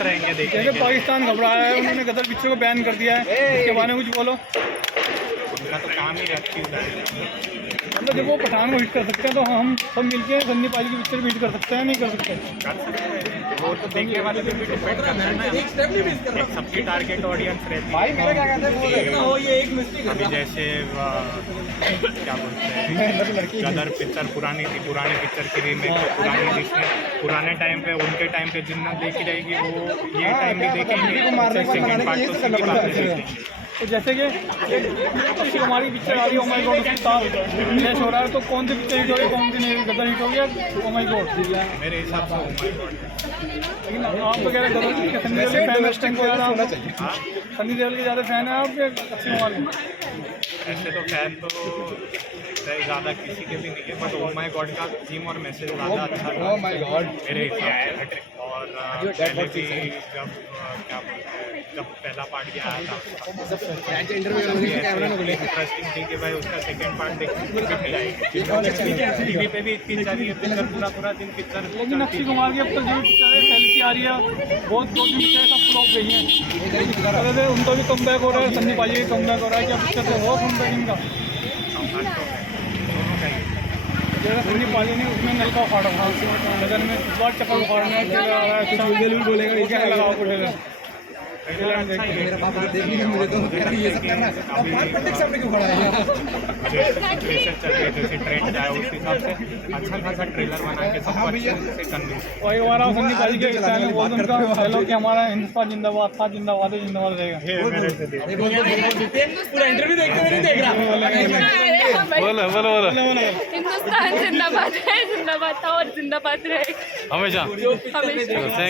उत्सुक रहेंगे देखने जैसे के। पाकिस्तान घबराया है, उन्होंने गदर पिक्चर को बैन कर दिया है, इसके बारे में कुछ बोलो। उनका तो काम ही एक्टिव है। मतलब जब वो पठान को हिट कर सकते हैं तो हम सब मिलके सन्नी पाजी की पिक्चर भी हिट कर सकते हैं, नहीं कर सकते? कर सकते हैं, वो तो देखने वाले पे भी डिपेंड करता है ना। एक सबकी टारगेट ऑडियंस रहती है। मेरा क्या कहते हैं देखना हो, ये एक मिस्टेक अभी जैसे क्या बोलते हैं, गदर पिक्चर पुरानी थी, पुरानी पिक्चर की रीमेक पुरानी जिसने पुराने टाइम पे उनके टाइम पे जिन्ना देखी रहेगी वो ये टाइम भी देखेंगे, सेकंड पार्ट तो उसी की बात है। तो जैसे कि अक्षय कुमार की पिक्चर आ रही है, ओ माय गॉड, उसके साथ फ्लैश हो रहा है, तो कौन सी पिक्चर हिट हो गई, कौन सी नहीं? गदर हिट हो गया, ओ माय गॉड। मेरे हिसाब से Oh My God। लेकिन आप वगैरह गदर के सन्नी देओल के फैन हैं, को ज़्यादा हाँ, सन्नी देओल के ज़्यादा फैन है आप या अक्षय कुमार के? ऐसे तो फैन तो ज़्यादा किसी के भी नहीं है, बट Oh My God का थीम और मैसेज ज़्यादा अच्छा था मेरे हिसाब से। और पहले भी जब क्या बोलते हैं, जब पहला पार्ट भी आया था इंटरेस्टिंग थी कि भाई उसका सेकंड पार्ट देखने को मिल जाएगी। टीवी पे भी इतनी चली है पिक्चर, पूरा दिन पिक्चर। लेकिन अक्षय कुमार की अब तक जो पिक्चर है सेल्फी आ रही है, बहुत दो तीन पिक्चर सब फ्लॉप गई हैं। अरे उनका भी कम बैक हो रहा है, सन्नी पाजी का कम बैक हो रहा है, क्या पिक्चर से हो कम बैक इनका? जैसे सन्नी पाजी ने उसमें नलका उखाड़ा था, नजर में इस बार चक्कर उखाड़ना बोलेगा, क्या लगाओ बोलेगा। मेरा बाप देख नहीं मुझे तो ये सब करना अब प्रत्येक सामने क्यों खड़ा है। जैसे चल रही जैसे ट्रेंड आया उस हिसाब से अच्छा खासा ट्रेलर बना के सबको अच्छे से कन्विंस। वही हमारा सन्नी पाजी के स्टाइल में बहुत उनका डायलॉग कि हमारा हिंदुस्तान जिंदाबाद था, जिंदाबाद है, जिंदाबाद रहेगा। पूरा इंटरव्यू देखते हुए नहीं देख रहा। बोलो हिंदुस्तान जिंदाबाद है, जिंदाबाद था और जिंदाबाद रहेगा हमेशा। हमेशा।